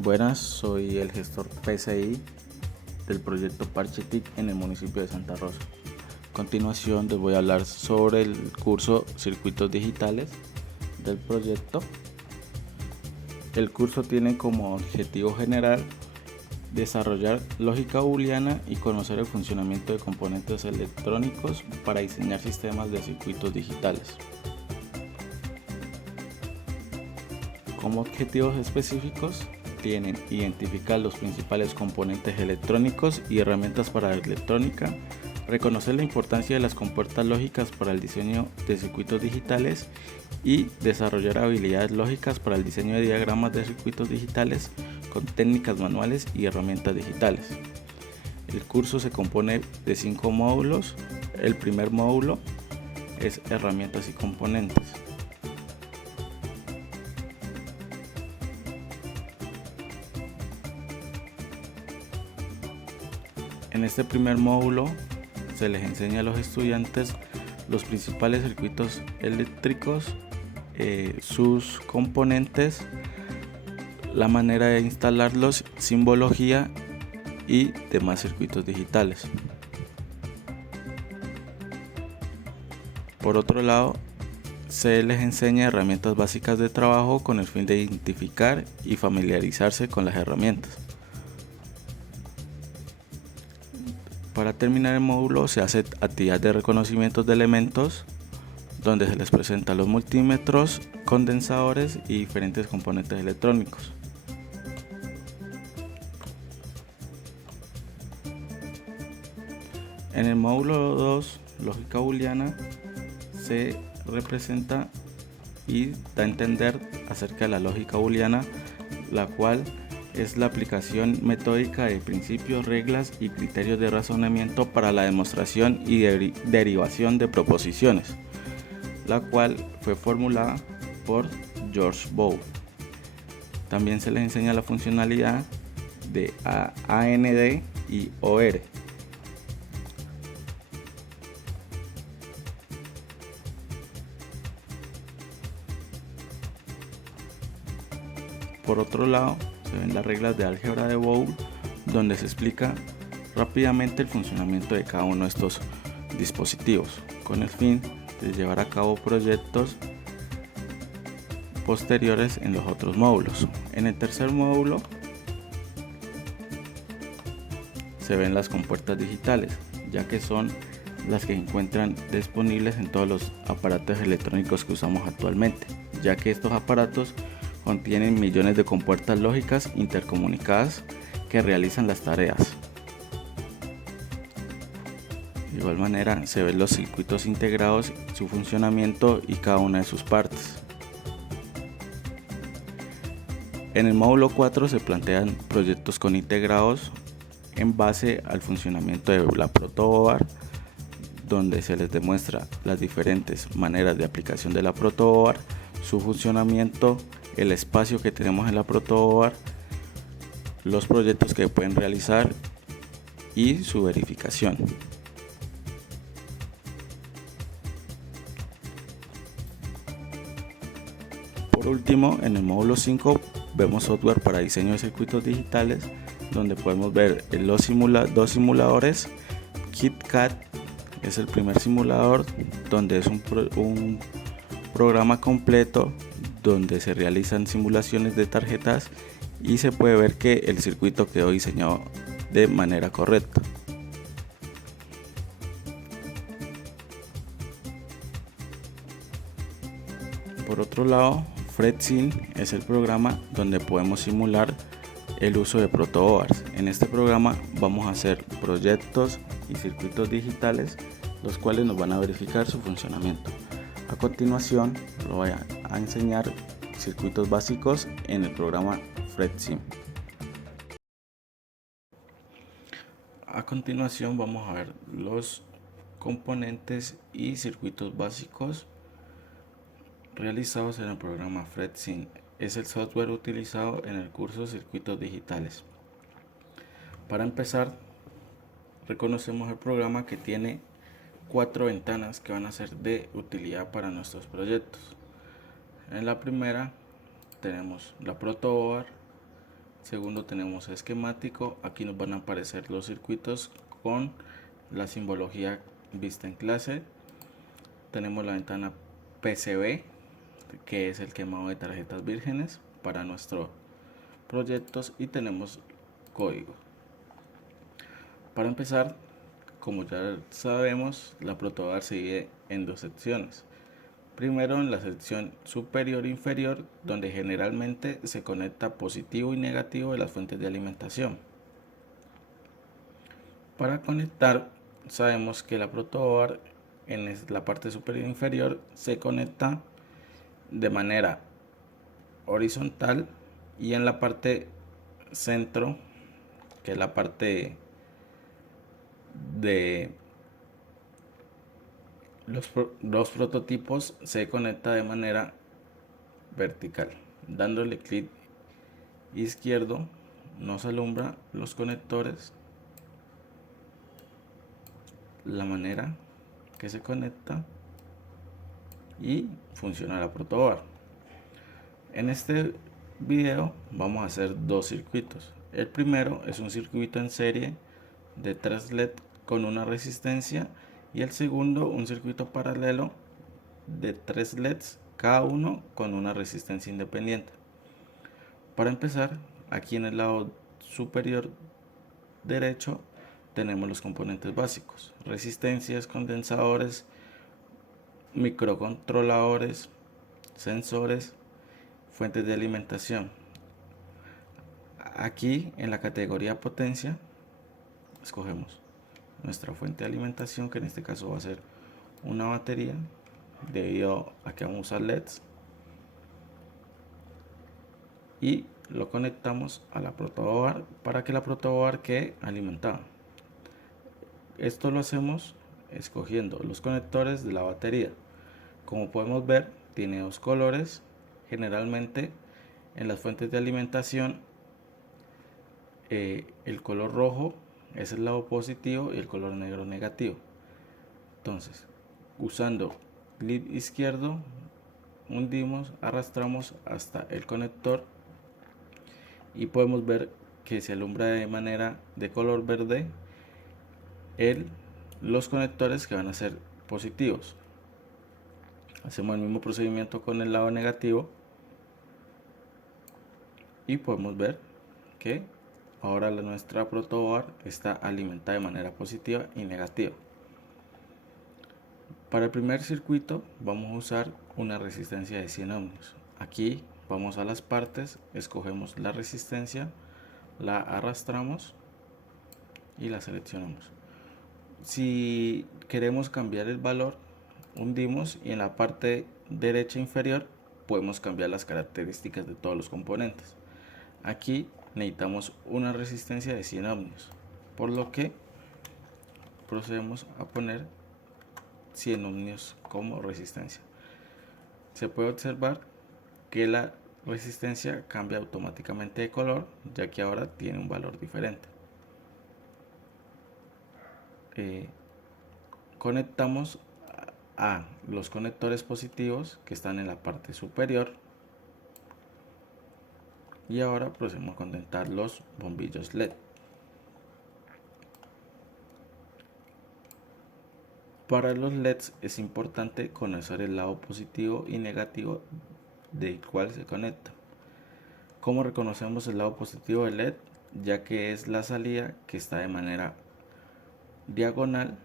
Buenas, soy el gestor PCI del proyecto Parche TIC en el municipio de Santa Rosa. A continuación les voy a hablar sobre el curso Circuitos Digitales del proyecto. El curso tiene como objetivo general desarrollar lógica booleana y conocer el funcionamiento de componentes electrónicos para diseñar sistemas de circuitos digitales. Como objetivos específicos tienen identificar los principales componentes electrónicos y herramientas para la electrónica, reconocer la importancia de las compuertas lógicas para el diseño de circuitos digitales y desarrollar habilidades lógicas para el diseño de diagramas de circuitos digitales con técnicas manuales y herramientas digitales. El curso se compone de 5 módulos. El primer módulo es herramientas y componentes. En este primer módulo se les enseña a los estudiantes los principales circuitos eléctricos, sus componentes, la manera de instalarlos, simbología y demás circuitos digitales. Por otro lado, se les enseña herramientas básicas de trabajo con el fin de identificar y familiarizarse con las herramientas. Para terminar el módulo se hace actividad de reconocimiento de elementos, donde se les presenta los multímetros, condensadores y diferentes componentes electrónicos. En el módulo 2, lógica booleana, se representa y da a entender acerca de la lógica booleana, la cual es la aplicación metódica de principios, reglas y criterios de razonamiento para la demostración y derivación de proposiciones, la cual fue formulada por George Boole. También se les enseña la funcionalidad de AND y OR. Por otro lado, se ven las reglas de álgebra de Boole, donde se explica rápidamente el funcionamiento de cada uno de estos dispositivos, con el fin de llevar a cabo proyectos posteriores en los otros módulos. En el tercer módulo se ven las compuertas digitales, ya que son las que se encuentran disponibles en todos los aparatos electrónicos que usamos actualmente, ya que estos aparatos contienen millones de compuertas lógicas intercomunicadas que realizan las tareas. De igual manera se ven los circuitos integrados, su funcionamiento y cada una de sus partes. En el módulo 4 se plantean proyectos con integrados en base al funcionamiento de la protoboard, donde se les demuestra las diferentes maneras de aplicación de la protoboard, su funcionamiento, el espacio que tenemos en la protoboard, los proyectos que pueden realizar y su verificación. Por último, en el módulo 5 vemos software para diseño de circuitos digitales, donde podemos ver dos simuladores. KitKat es el primer simulador, donde es un programa completo donde se realizan simulaciones de tarjetas y se puede ver que el circuito quedó diseñado de manera correcta. Por otro lado, FretSim es el programa donde podemos simular el uso de protoboards. En este programa vamos a hacer proyectos y circuitos digitales, los cuales nos van a verificar su funcionamiento. A continuación, lo voy a enseñar circuitos básicos en el programa FretSim. A continuación vamos a ver los componentes y circuitos básicos realizados en el programa FretSim. Es el software utilizado en el curso Circuitos Digitales. Para empezar, reconocemos el programa que tiene 4 ventanas que van a ser de utilidad para nuestros proyectos. En la primera tenemos la protoboard, Segundo tenemos esquemático, aquí nos van a aparecer los circuitos con la simbología vista en clase. Tenemos la ventana PCB, que es el quemado de tarjetas vírgenes para nuestros proyectos, y tenemos código. Para empezar, como ya sabemos, la protobar se divide en dos secciones. Primero, en la sección superior e inferior, donde generalmente se conecta positivo y negativo de las fuentes de alimentación. Para conectar, sabemos que la protoboard en la parte superior e inferior se conecta de manera horizontal, y en la parte centro, que es la parte de los prototipos, se conecta de manera vertical. Dándole clic izquierdo nos alumbra los conectores, la manera que se conecta y funciona la protoboard. En este video vamos a hacer dos circuitos. El primero es un circuito en serie de 3 LED con una resistencia, y el segundo un circuito paralelo de 3 LEDs, cada uno con una resistencia independiente. Para empezar, aquí en el lado superior derecho tenemos los componentes básicos: resistencias, condensadores, microcontroladores, sensores, fuentes de alimentación. Aquí en la categoría potencia escogemos nuestra fuente de alimentación, que en este caso va a ser una batería, debido a que vamos a usar LEDs, y lo conectamos a la protoboard para que la protoboard quede alimentada. Esto lo hacemos escogiendo los conectores de la batería. Como podemos ver, tiene dos colores. Generalmente en las fuentes de alimentación, el color rojo es el lado positivo y el color negro negativo. Entonces, usando clic izquierdo, hundimos, arrastramos hasta el conector, y podemos ver que se alumbra de manera de color verde los conectores que van a ser positivos. Hacemos el mismo procedimiento con el lado negativo y podemos ver que ahora nuestra protoboard está alimentada de manera positiva y negativa. Para el primer circuito vamos a usar una resistencia de 100 ohmios. Aquí vamos a las partes, escogemos la resistencia, la arrastramos y la seleccionamos. Si queremos cambiar el valor, hundimos, y en la parte derecha inferior podemos cambiar las características de todos los componentes. Aquí necesitamos una resistencia de 100 ohmios, por lo que procedemos a poner 100 ohmios como resistencia. Se puede observar que la resistencia cambia automáticamente de color, ya que ahora tiene un valor diferente. Conectamos a los conectores positivos que están en la parte superior, y ahora procedemos a conectar los bombillos LED. Para los LEDs es importante conocer el lado positivo y negativo del cual se conecta. ¿Cómo reconocemos el lado positivo del LED? Ya que es la salida que está de manera diagonal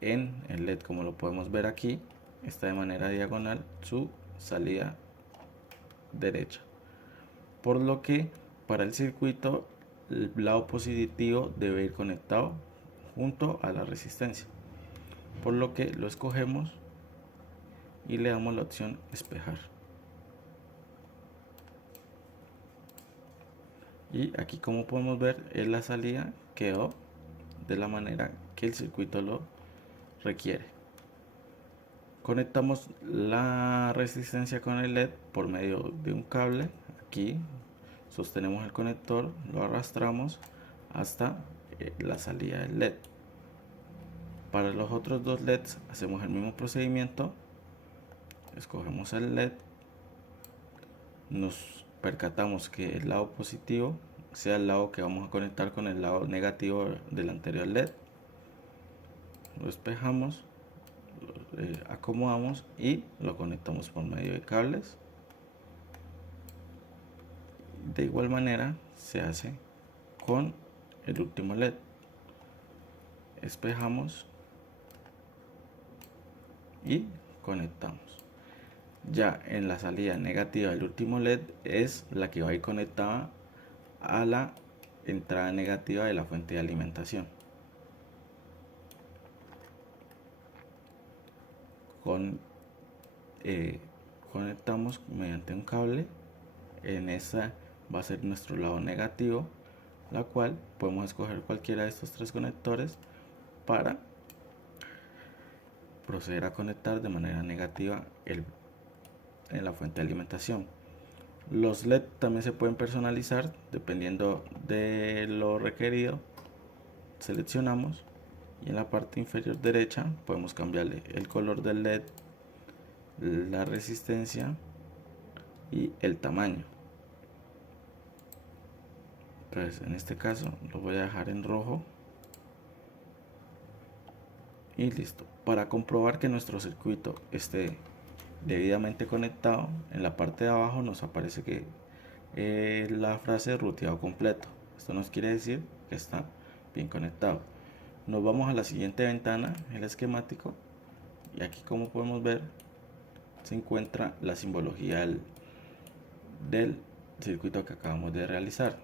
en el LED. Como lo podemos ver aquí, está de manera diagonal su salida derecha, por lo que para el circuito el lado positivo debe ir conectado junto a la resistencia, por lo que lo escogemos y le damos la opción espejar. Y aquí, como podemos ver, la salida quedó de la manera que el circuito lo requiere. Conectamos la resistencia con el LED por medio de un cable. Aquí sostenemos el conector, lo arrastramos hasta la salida del LED. Para los otros dos LEDs hacemos el mismo procedimiento. Escogemos el LED, nos percatamos que el lado positivo sea el lado que vamos a conectar con el lado negativo del anterior LED. Lo despejamos, lo acomodamos y lo conectamos por medio de cables. De igual manera se hace con el último LED. Despejamos y conectamos. Ya en la salida negativa del último LED es la que va a ir conectada a la entrada negativa de la fuente de alimentación. Conectamos mediante un cable. En esa va a ser nuestro lado negativo, la cual podemos escoger cualquiera de estos tres conectores para proceder a conectar de manera negativa en la fuente de alimentación. Los LED también se pueden personalizar dependiendo de lo requerido. Seleccionamos y en la parte inferior derecha podemos cambiarle el color del LED, la resistencia y el tamaño. Entonces en este caso lo voy a dejar en rojo y listo. Para comprobar que nuestro circuito esté debidamente conectado, en la parte de abajo nos aparece que la frase ruteado completo. Esto nos quiere decir que está bien conectado. Nos vamos a la siguiente ventana, el esquemático, y aquí, como podemos ver, se encuentra la simbología del circuito que acabamos de realizar.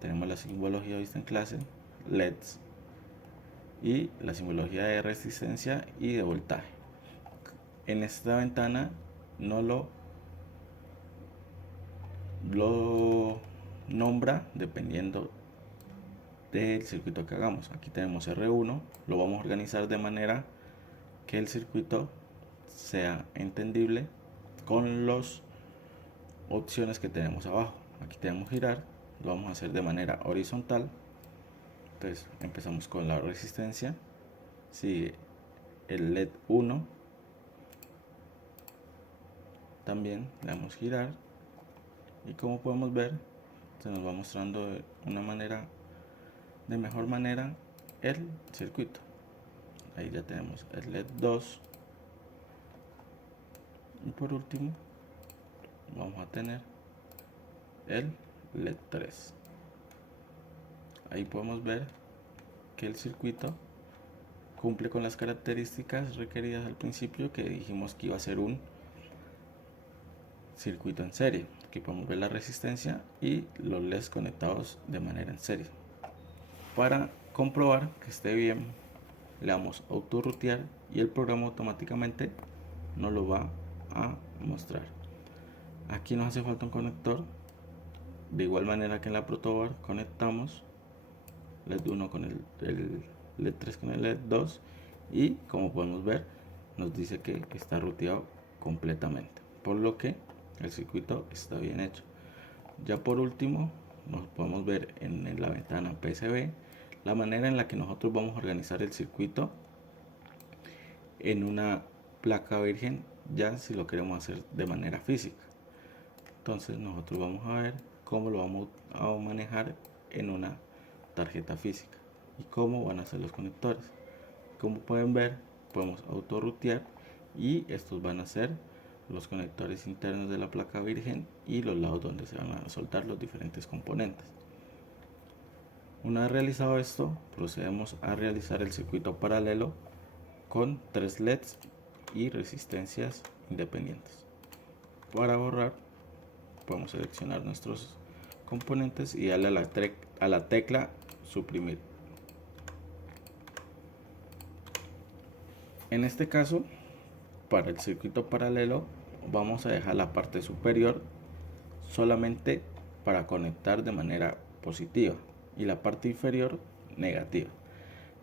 Tenemos la simbología vista en clase, LEDs, y la simbología de resistencia y de voltaje. En esta ventana no lo nombra dependiendo del circuito que hagamos. Aquí tenemos R1, lo vamos a organizar de manera que el circuito sea entendible con las opciones que tenemos abajo. Aquí tenemos girar, lo vamos a hacer de manera horizontal. Entonces empezamos con la resistencia, sigue el LED 1, también le damos girar y como podemos ver se nos va mostrando de mejor manera el circuito. Ahí ya tenemos el LED 2 y por último vamos a tener el LED 3. Ahí podemos ver que el circuito cumple con las características requeridas al principio, que dijimos que iba a ser un circuito en serie. Aquí podemos ver la resistencia y los LEDs conectados de manera en serie. Para comprobar que esté bien, le damos auto rutear y el programa automáticamente nos lo va a mostrar. Aquí nos hace falta un conector. De igual manera que en la protoboard conectamos LED 1 con el LED 3 con el LED 2 y como podemos ver nos dice que está ruteado completamente, por lo que el circuito está bien hecho. Ya por último nos podemos ver en la ventana PCB la manera en la que nosotros vamos a organizar el circuito en una placa virgen, ya si lo queremos hacer de manera física. Entonces nosotros vamos a ver cómo lo vamos a manejar en una tarjeta física y cómo van a ser los conectores. Como pueden ver, podemos autorrutear y estos van a ser los conectores internos de la placa virgen y los lados donde se van a soltar los diferentes componentes. Una vez realizado esto, procedemos a realizar el circuito paralelo con 3 LEDs y resistencias independientes. Para borrar, podemos seleccionar nuestros componentes y darle a la tecla suprimir. En este caso, para el circuito paralelo vamos a dejar la parte superior solamente para conectar de manera positiva y la parte inferior negativa.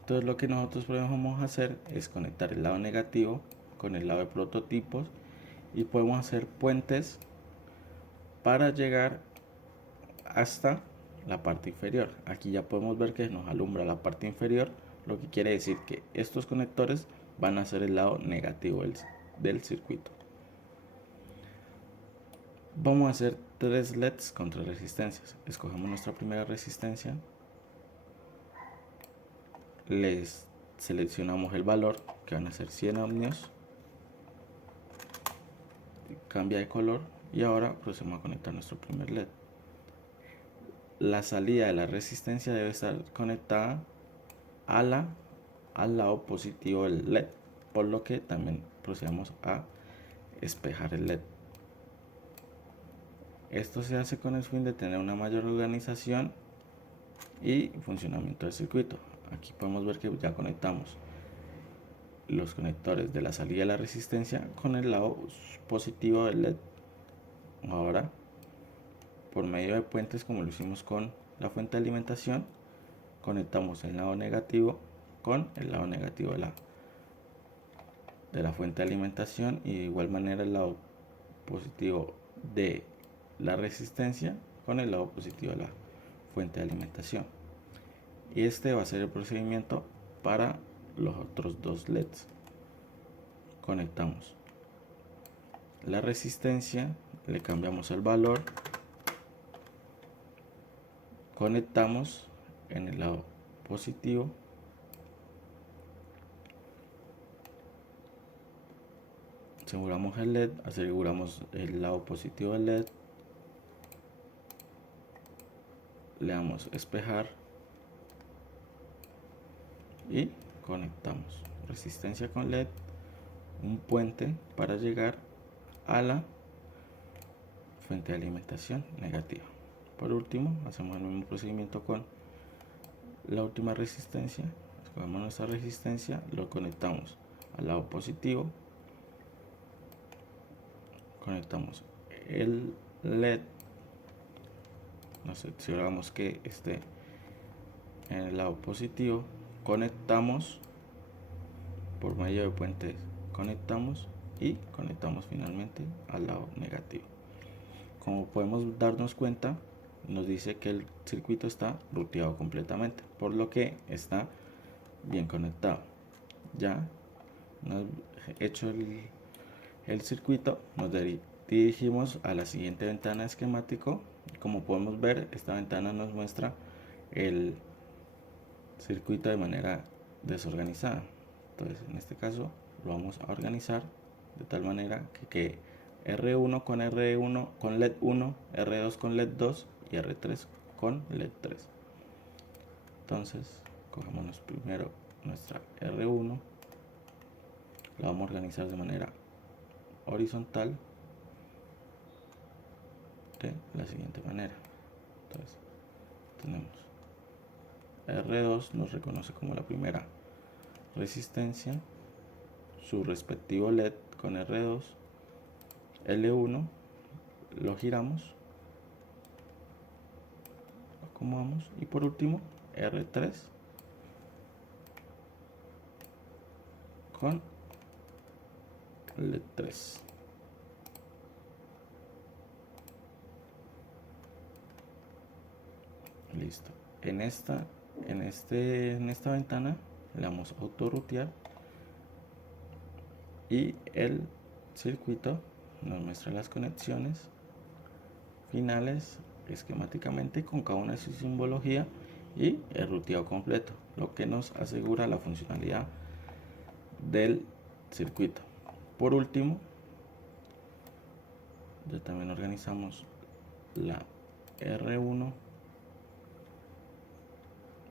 Entonces lo que nosotros podemos hacer es conectar el lado negativo con el lado de prototipos y podemos hacer puentes para llegar hasta la parte inferior. Aquí ya podemos ver que nos alumbra la parte inferior, lo que quiere decir que estos conectores van a ser el lado negativo del circuito. Vamos a hacer 3 LEDs con 3 resistencias. Escogemos nuestra primera resistencia, les seleccionamos el valor, que van a ser 100 ohmios, cambia de color y ahora procedemos a conectar nuestro primer LED. La salida de la resistencia debe estar conectada al lado positivo del LED, por lo que también procedemos a espejar el LED. Esto se hace con el fin de tener una mayor organización y funcionamiento del circuito. Aquí podemos ver que ya conectamos los conectores de la salida de la resistencia con el lado positivo del LED. Ahora, por medio de puentes, como lo hicimos con la fuente de alimentación, conectamos el lado negativo con el lado negativo de la fuente de alimentación y de igual manera el lado positivo de la resistencia con el lado positivo de la fuente de alimentación. Y este va a ser el procedimiento para los otros dos LEDs. Conectamos la resistencia, le cambiamos el valor, conectamos en el lado positivo, aseguramos el LED, aseguramos el lado positivo del LED, le damos espejar y conectamos resistencia con LED, un puente para llegar a la fuente de alimentación negativa. Por último, hacemos el mismo procedimiento con la última resistencia. Escogemos nuestra resistencia, lo conectamos al lado positivo, conectamos el LED, nos aseguramos que esté en el lado positivo, conectamos por medio de puentes, conectamos y conectamos finalmente al lado negativo. Como podemos darnos cuenta, nos dice que el circuito está ruteado completamente, por lo que está bien conectado. Ya hecho el circuito, nos dirigimos a la siguiente ventana de esquemático. Como podemos ver, esta ventana nos muestra el circuito de manera desorganizada. Entonces, en este caso, lo vamos a organizar de tal manera que R1 con R1 con LED 1, R2 con LED 2 y R3 con LED 3. Entonces, cogemos primero nuestra R1, la vamos a organizar de manera horizontal de la siguiente manera. Entonces, tenemos R2 nos reconoce como la primera resistencia, su respectivo LED con R2, L1 lo giramos, lo acomodamos y por último R3 con LED 3. Listo. En esta ventana le damos autorrutear y el circuito nos muestra las conexiones finales esquemáticamente con cada una de su simbología y el ruteado completo, lo que nos asegura la funcionalidad del circuito. Por último, ya también organizamos la R1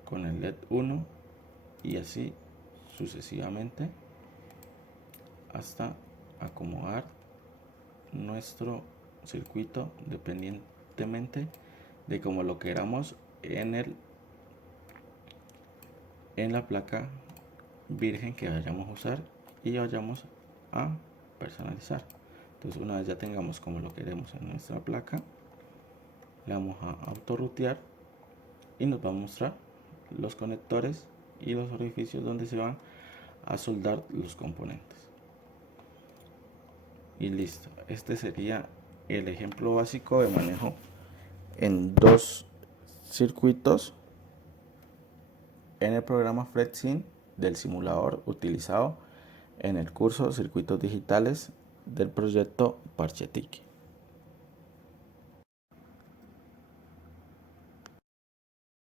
con el LED 1 y así sucesivamente hasta acomodar nuestro circuito dependientemente de cómo lo queramos en la placa virgen que vayamos a usar y vayamos a personalizar. Entonces, una vez ya tengamos como lo queremos en nuestra placa, le damos a autorrutear y nos va a mostrar los conectores y los orificios donde se van a soldar los componentes. Y listo. Este sería el ejemplo básico de manejo en dos circuitos en el programa FlexSim del simulador utilizado en el curso Circuitos Digitales del proyecto Parchetic.